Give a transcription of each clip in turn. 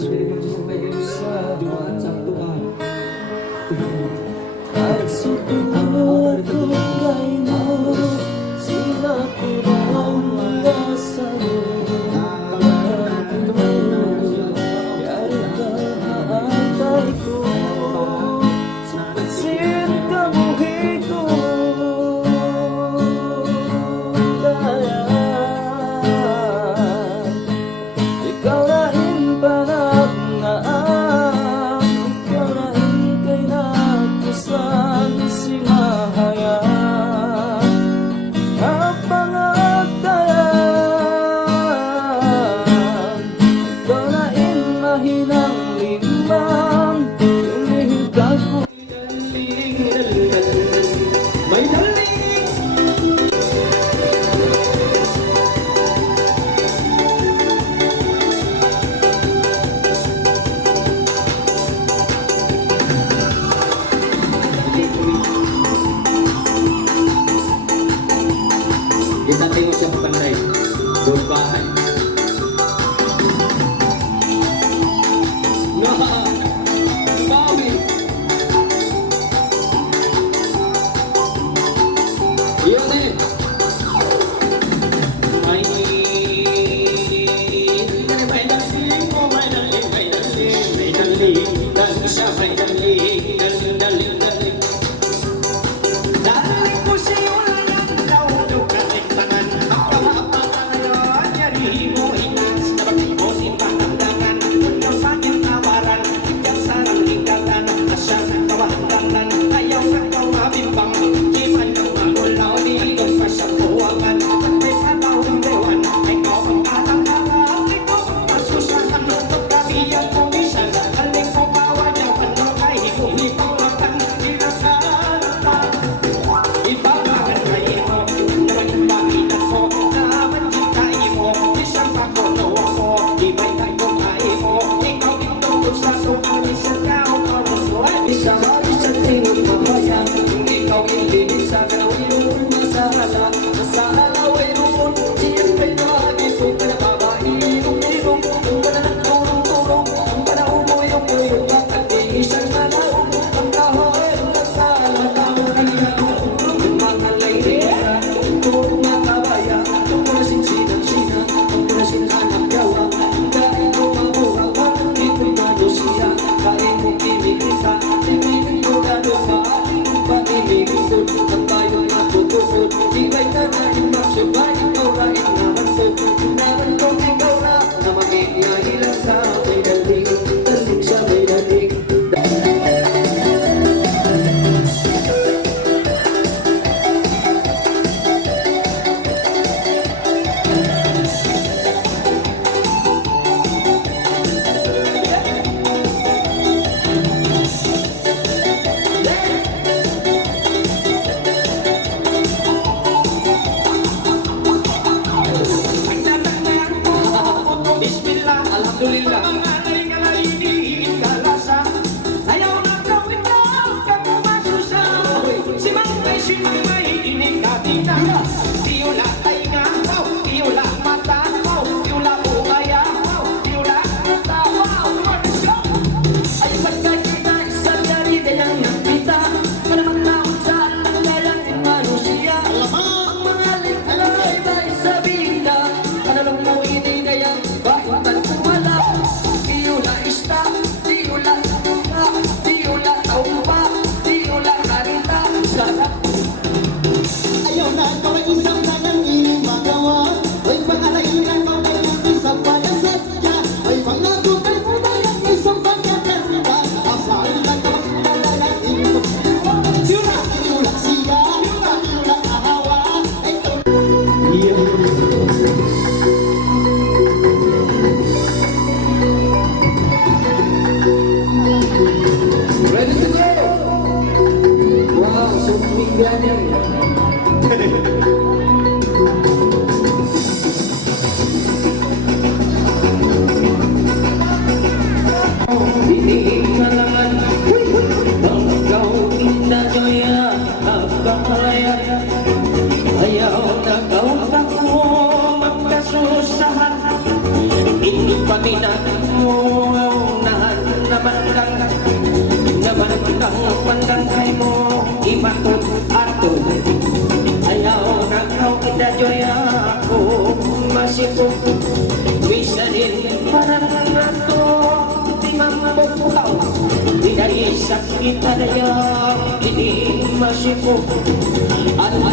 At susunod ko kay mo, sila ko ang mga sa'yo. Yari ka haantay ko, sa pansin ka buhay ko. Ikaw na rin panap na ikaw na rin kay nakusan si Mahayag ang pangatayan. Ikaw na rin mahinang limbang humihintay ko. May daling Itatay mo siya panday. Doon bahay. No! Bawi! Yun eh! May daling mo, may daling, may daling, may daling, daling siya, may daling, daling, daling, daling. Daling mo siya lang ang naulog na tintangan. Ang kapapatan ngayon, yari mo inas. Nabagay mo simpangandangan. Kung sa akin tawaran, ikaw sarang ingatan. Asya sa kawahandanan, ayaw sa kawabimbang. Kiman yung magulaw, di kong pasapuwagan. At may panahong dewan, ay ikaw ang katanggalan. Ikaw ang masusahan, pagkabiyak kong isa. Haling ko kawan yung ano kay humipawakan. Inasalan ibabagan kayo mo, naging paminan mo, naman din kayo mo, isang pakunawa mo, iba'y tayo kayo mo, ikaw itong sa sukal, isang kao mo, isang tingin mabayang, kung ikaw ilinig sa gawin mo, masakala, masakala, way roon, siyang pinahagi ko, panababae, ilong, kung pananang turong, kung panahumuyong, bakit di isang malaw, ang kahoy, nasala, tao rin ako. Mga layrera, puro makabaya, pagkulasin sinang-sina, pagkulasin anak yawa, dahil mo mabuha, parang ito'y nadosiya, kain mo kimikita, timinin mo gano'n maaling pag-ibigod, ang tayo natutukod, di ba'y tanayin magsubay, ikaw raing naman ko, meron kong ikaw na mag-iiyahilan sa may dalig, dalig sa may dalig. Bismillah, alhamdulillah. Mengalay kalay di kalasa. Ayaw na gawin ka, kakumasusa. Si Mangay sinimay inikatita. Diula ay nga, diula mata, diula bugaya, diula mata. Let's go! Ay pagkakita, isang dari din ang nakita. Malamang taon sa tanggalang ng manusiya. Ang mga likalay ba'y sabihin ka, kanalong mo inigayang bahitan kumala. Diula ista, diula tuka, diula taupa, diula karita. Sarap! Ayaw na gawin isang tanang ining magawa. Ay pangalay na kapay mo isang panasadya. Ay pangagutay mo na yung isang pagkakarita. Asahan na gawin na lalaking mo. Diula, diula siya, diula kahawa. Ay Ready to go! Wow, so bigyan yan. Hindi ka naman ang ikaw inadyoya at kakalaya. Ayaw na gawin ako magkasusahan. Hindi pa minat mo Hanggang pandangkay mo ibatot ato. Ayaw na kau kita joy ako masipog. Bisa din parang nato di mambukaw. Tidak sakit ada yang ini masipog. Ano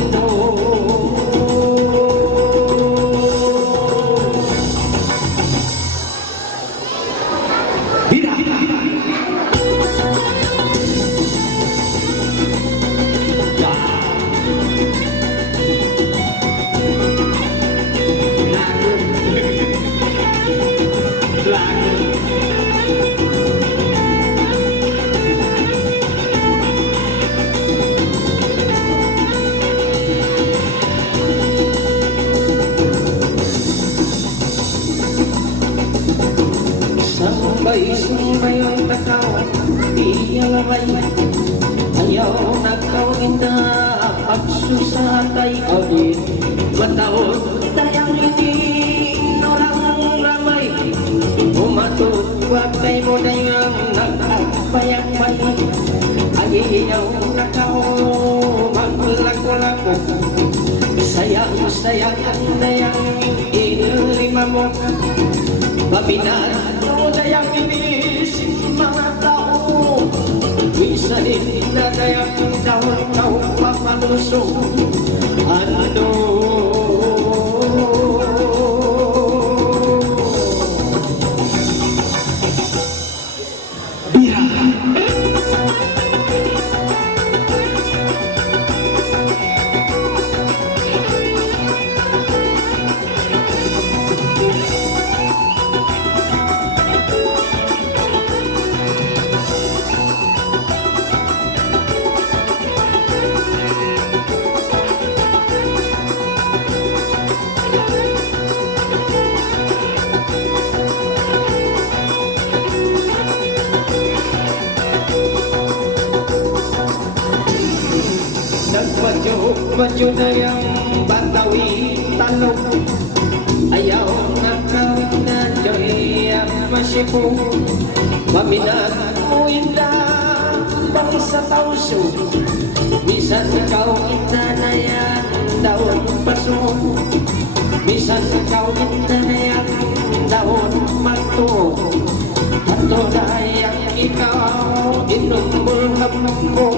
Sumbay ang takaw, di alaway. Ayaw na kawin na pagsusatay o di mataon tayang hindi orang ramay. Umatupag kay mo na yung nagpapayang may. Ayaw na kao maglago-lago. Sayang na yung ilima mo. Mabinado na yung inisip mga tao. Minsan na yung taon-taon papaluso. Ano? Bira! Nagmadyo na yung batawi talong. Ayaw na kawin na joy ang masipo. Maminat mo ina pang sa tauso. Misan ikaw ina na yan daon paso. Misan ikaw ina na yan daon magto. Ato na yang ikaw inumbol mo.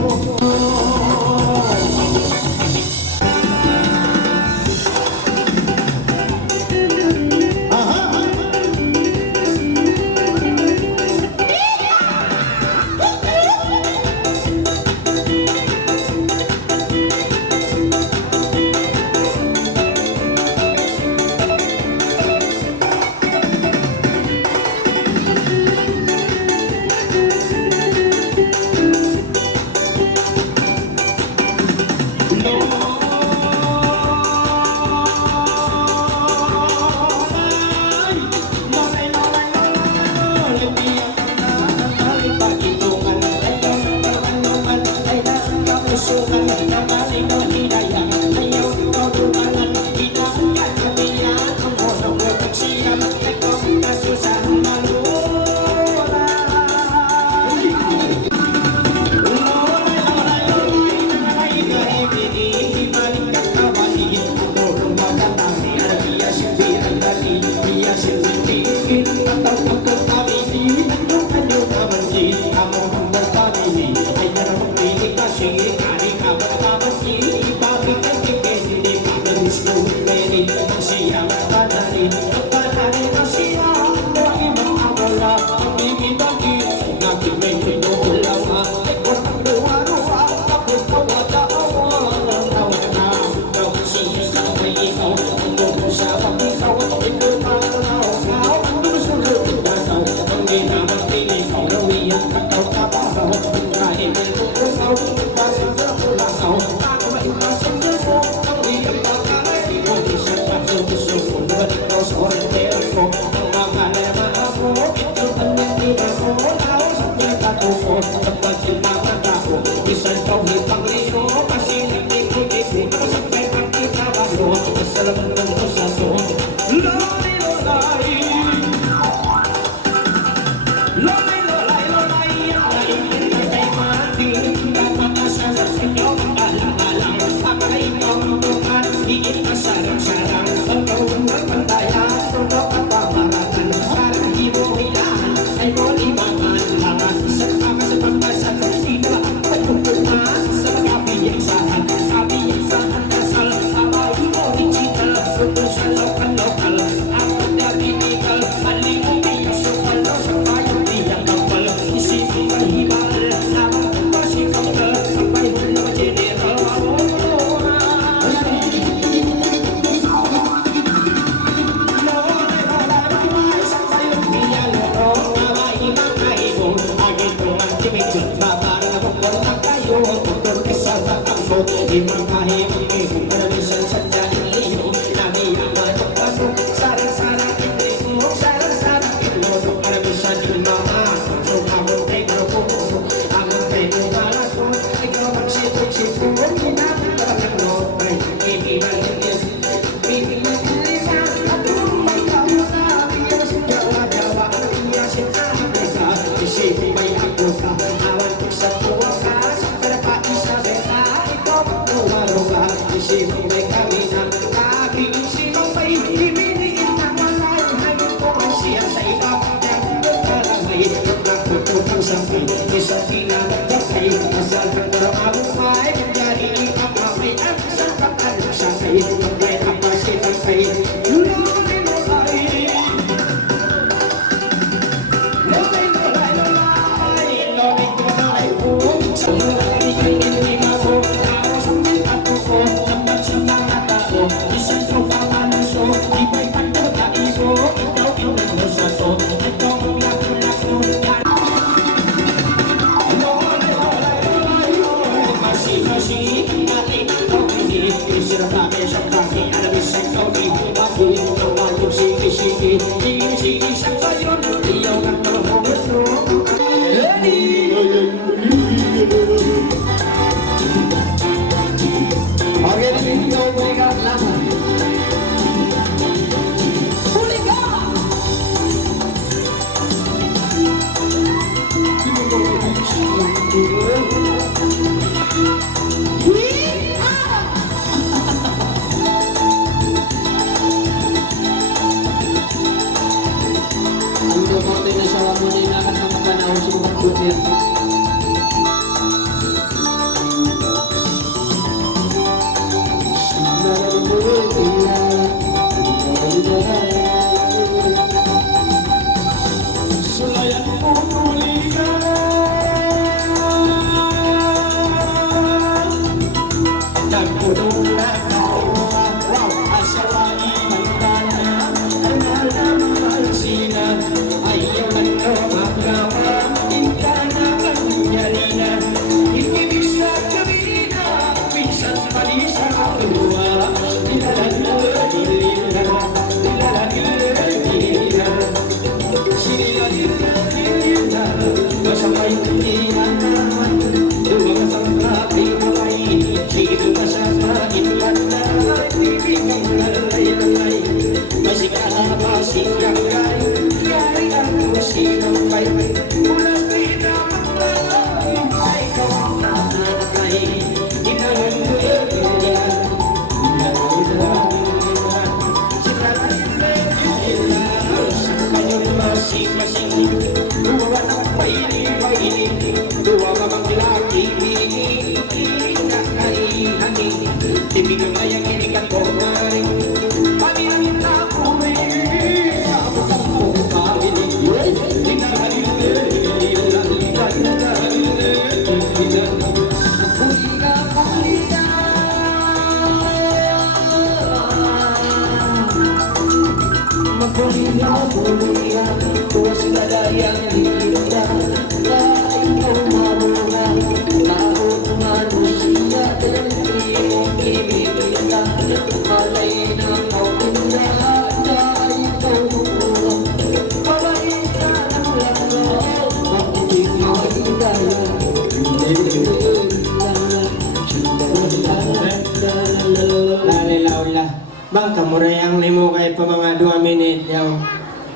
Bang kamurayang nimo kay pa mga 2 minute yaw.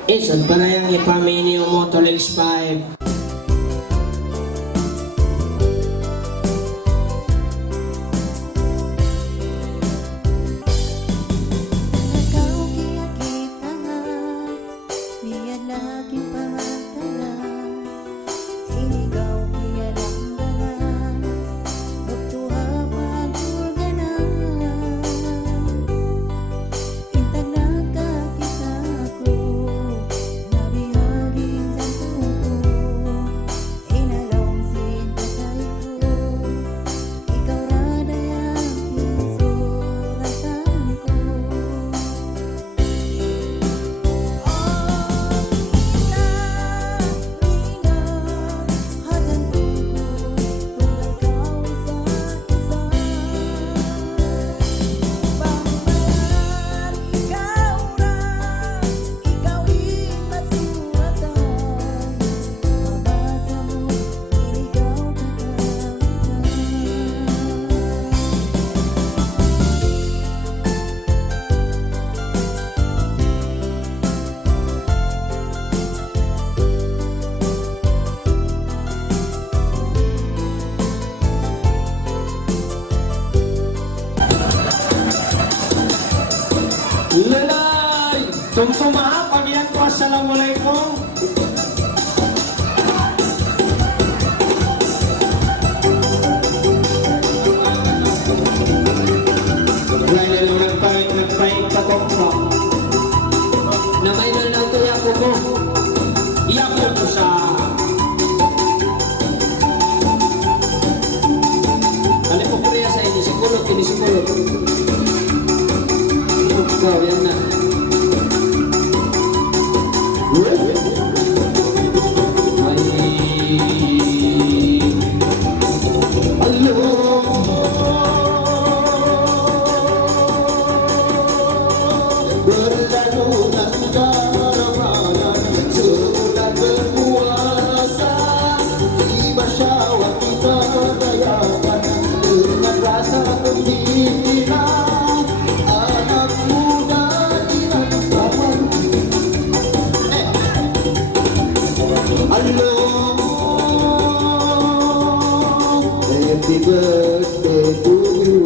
Isod pa na yung ipamini yung Moto X5. Sumsuma, pag yan ko, assalamualaikum. Wala lang nagpaing katokro. Namay na lang to yako ko. Iyakot ko sa... Kali po Korea sa inyo, sikulot, kinisikulot. Ikaw, yan na. Berlalu lah sudah Ramadan, sudah berpuasa. Tiba Syawal kita rayakan dengan rasa gembira. Anak muda dirangkapan. Allah, happy birthday to you.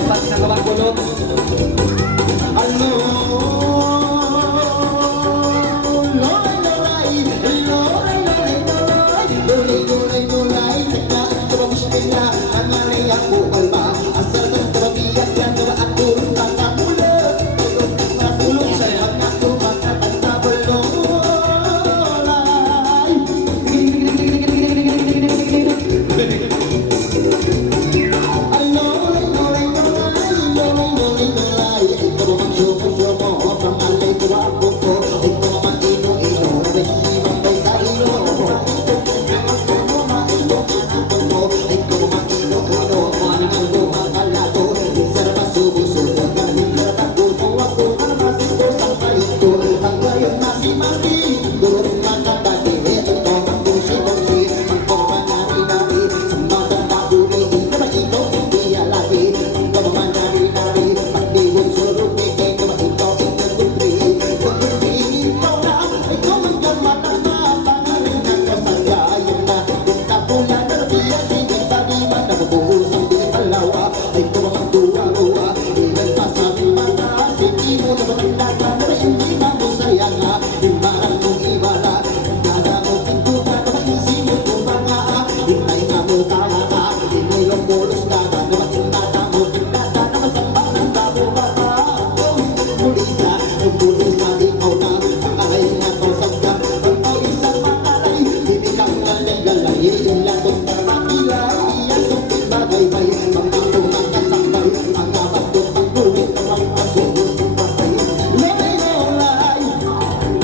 Dapat na kawang kulot.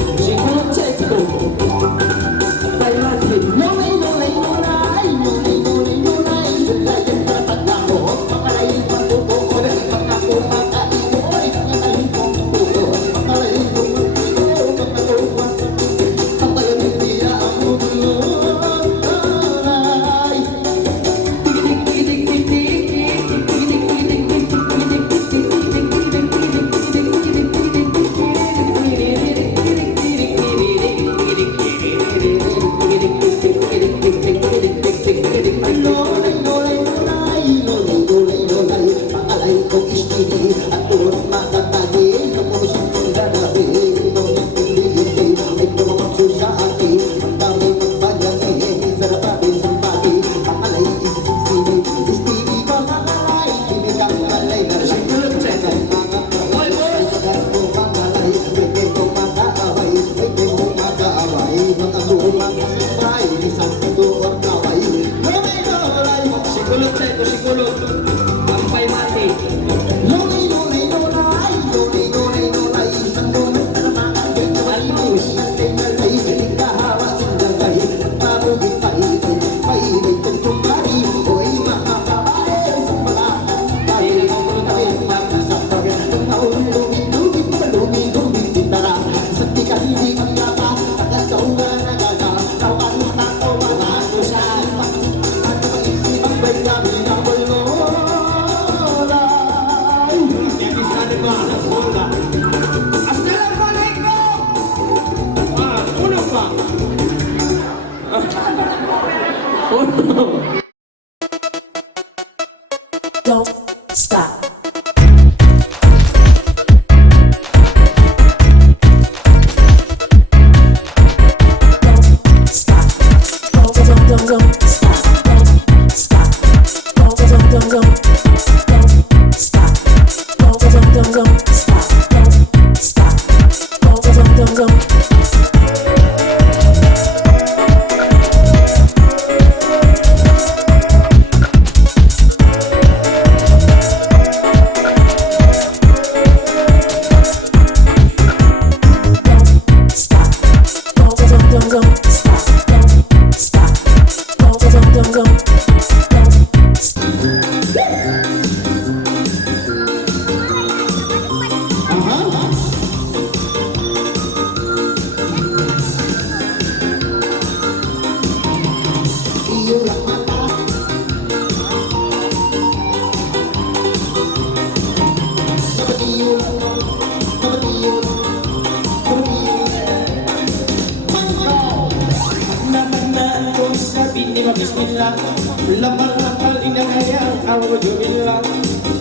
Sikulot sa ito. Patay natin. Sikulot sa ito, sikulot. Ampay mati. Don't stop. Naman kung sabi ni Bismillah, lamang ang kalinang hayang awujubillah.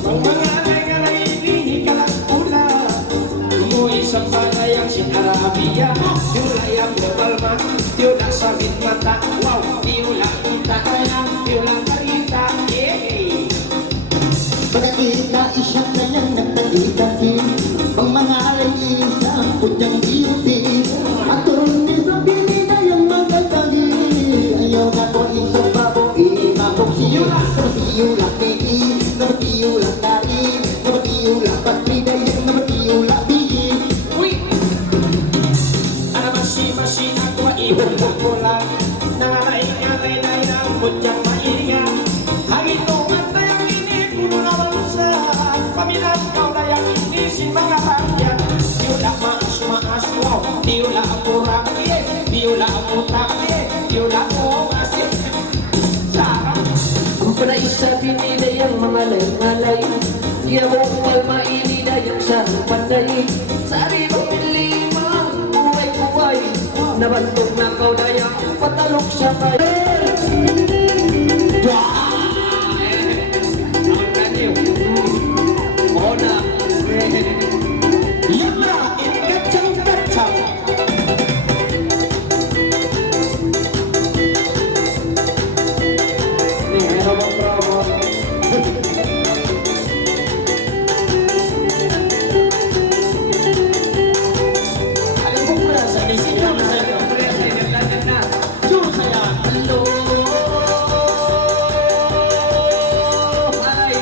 Ang mga alay-alay ini kalas pula, mo isang panayang sin Arabia. Tiulayang bebalma, tiulang sabit mata, wow, tiulang kita ayang, tiulang karita, yeah. Pagkakita isang kanyang nagtagi-tagi, ang mga alay isang punyang beauty. At turun din sa binigayang magagagi, ayaw na ko isang babo, imabok siyo. Napatiyula baby, napatiyula dari, napatiyula patridayan, napatiyula bigi. Uy! Ano masi-masi ako ibon ko lang, nangalay-ngalay na ilang putyang maingat. Hangin mo at tayang ini, puno na walusan, paminat kau na yang ini si mga rakyat. Tiula maas-maas, wow, tiula kurang, yes, tiula utang, yes, tiula umas, yes. Sarap! Ang panaisapin nila yung mga malay-malay, giyawang palma inila yung sarang panday. Sa aribang pilimang buhay-buhay, nabantog na kaudaya, patalok sa kaya. Yan na, itkachang-kachang. Meron bang promo? Alam mo pula sa disenyo na sa iyo. Sure saya. Hello, hi.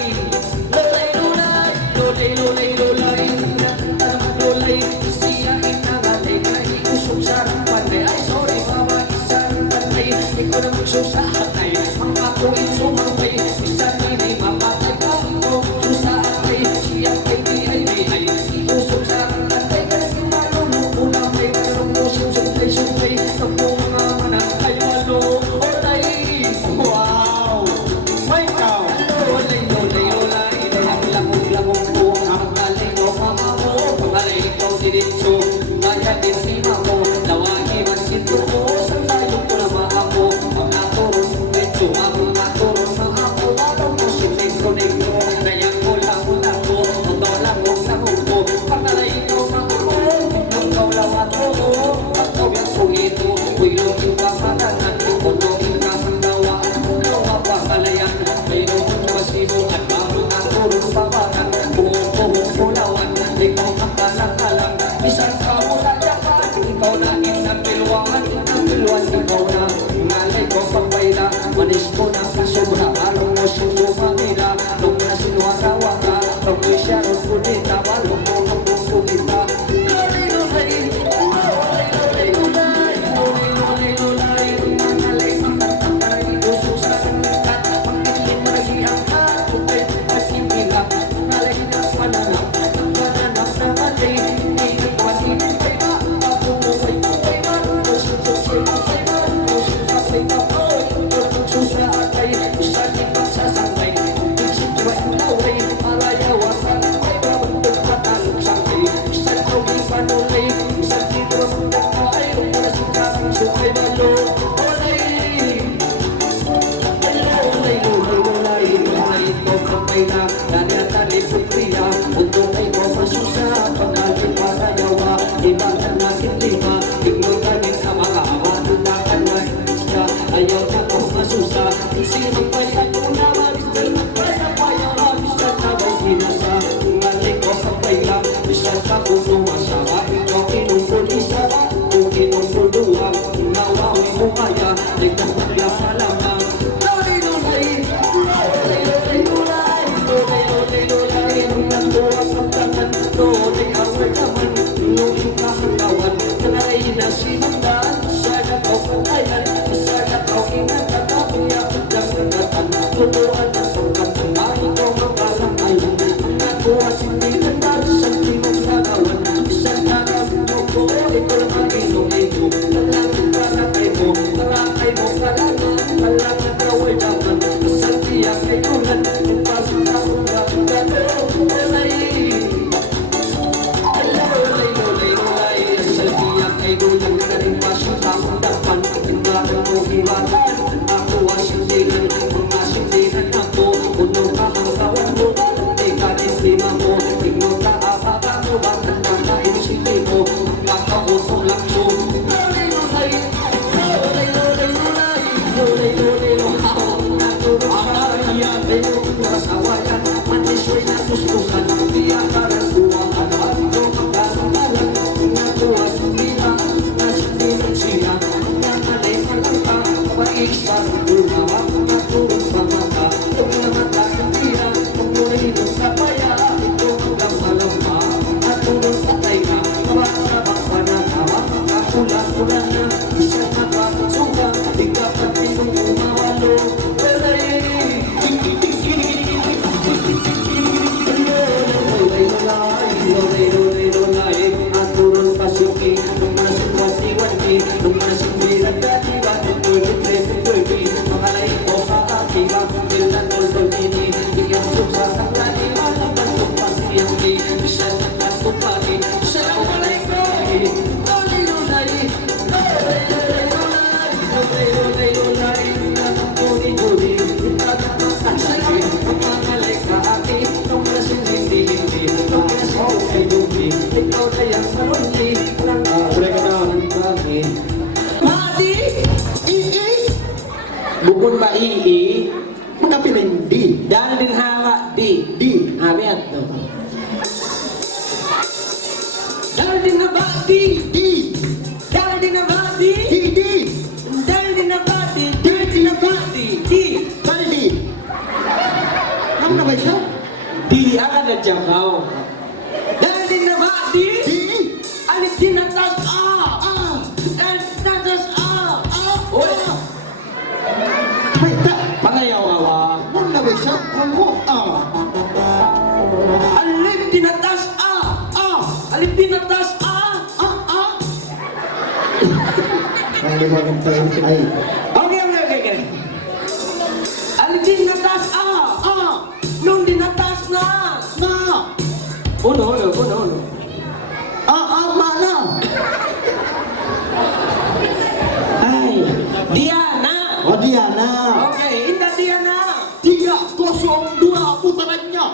Lulay, lulay, lulay, lulay, lulay. Siya inangalay na iusok sa panday. Ay, sorry, mama, isang panday. Ikaw na magsusahan ay ang ako insumabay. Isang hindi mapatay ka ito. Susahan ay siya ay di ay iusok sa panday. Kasi marunong ulamay, marunong sumpay. Kapong mga manakay, ano, olay. Wow! May ikaw. Lulay, lulay, lulay, lamog-lamog po ang galing o mama mo. Pangalay ikaw diretso, kaya din si mamo. Lawagi man sinto mo, sa tayo ko na ako. Ang naturo Dulang ka na rin pasyong tamang dapan Tindahan mo hiwatan Ako asindihan Mga sindihan ako Unong kahangkawan mo Balante ka din lima mo Tigno ka apaka mo Batang kakain sili mo Kakausong lang mo Lulay lulay Lulay lulay lulay Lulay lulay lulay Naturong ka Ayan Ayong nasawayan Manisway na tuskusan Biyakaran buwangan Ito magkasabalan Natuwa sumila Nasindihan siya Nanganay malanta Paisa Lumawa Naturong pamata Kung namata Kandiya Kung muray ng kapaya Ito hanggang malampa At tulong patay na Mawasabak pa na tawa Kakula-kula na Isa na pagsuga Di dapat pinong umawalo Peray Bukod ba ii? Magkapiling di. Dahil din hawa di. Di. Abiat to. Dahil din na ba di? Di. Dahil din na ba di? Di. Di. Dahil din na ba di? Dahil din na ba di? Di. Dali di. Ano na ba siya? Di akan na jangkaw. Dahil din na ba di? Di. Alis din na tas a. Ah. Tas a. Ah. Oy. May ta. Pangayaw awa. Ano na ba siya? Ano? Ah. Alip din na tas a. Ah. Alip din na tas a. Ah. Ah. Ang liwanag tayo. Ay. Okay. Alip din na tas a. Ah. Nung din na tas na. Na. Uno. Ah. Ah. Mana? Ay, Diana. O Diana. Okay, indah Diana. 302 putarannya.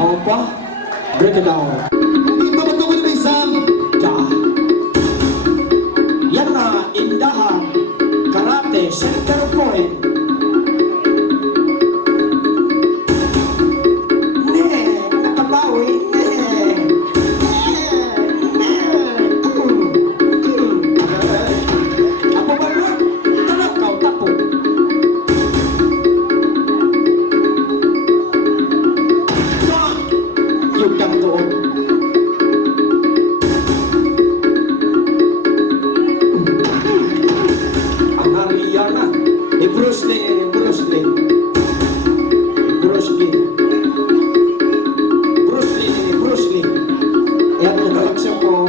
Opa, break it down. Ito ba ito ko na isang? Ja. Yan na, Indahan, Karate, Center Point. Nakabawi. Ako ba na? Talaw ka, tapo. Ja. Yung dang tuon. Ariana, Bruce Lee, Bruce Lee, Bruce Lee, Bruce Lee, Bruce Lee. Yan na nalaksyon ko.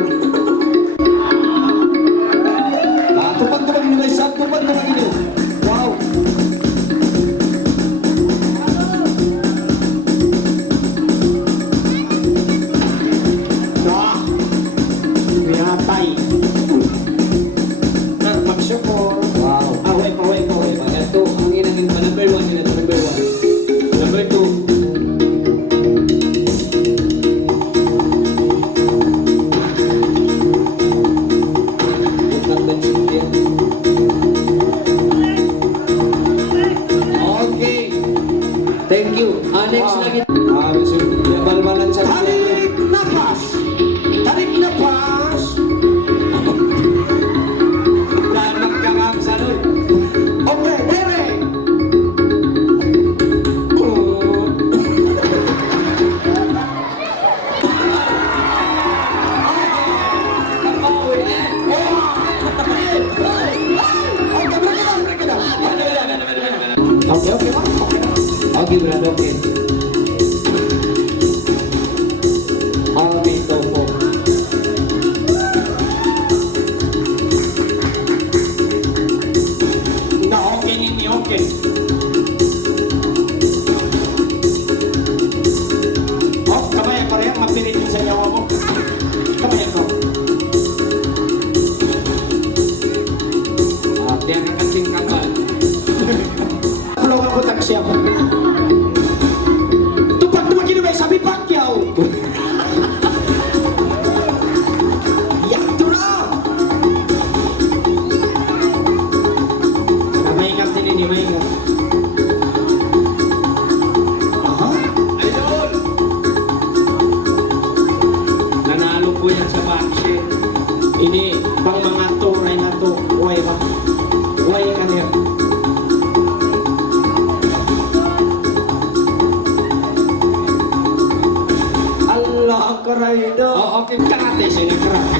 Tupad naman yun guys, tupad naman yun. Wow. Ah, binatay. Magsyuko. Wow. Away pa, away pa, away pa. Ito, ang inangin pa. Number 1 yun ito. Number 1. Number 2. Okay. Thank you. Next lagi. Gusto balbalan siya. Tarik nafas. Tarik nafas. Dahil magkakaksalod. Okay, Derek. Okay, okay, ma. Okay na. Okay, brad. Okay. Okay, topo. Na okay nini, okay. Oh, kamay ako rin, mapilitin sa yawa mo. Kamay ako. Kaya kakansing kapal. Tulungan ko taksi ako. Tupak naman kinubay, sabi Pacquiao. Yakto na! Maingat din ini, maingat. Aha. Idol! Nanalo po yan sa boxing. Ini, bang mga turay na to. Uway ba? Uway ka niya. Allah, karaydo. Oh, okay. Karate siya na karate.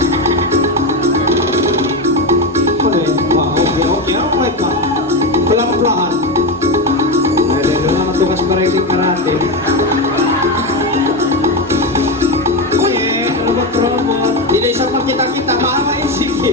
Ano yun? Wow, okay, okay. Oh my God. Pelan-pelan. Ay, wala matukas pa rin si karate. Uy, robot-robot. Hindi na isang pagkita-kita, mahamain sige.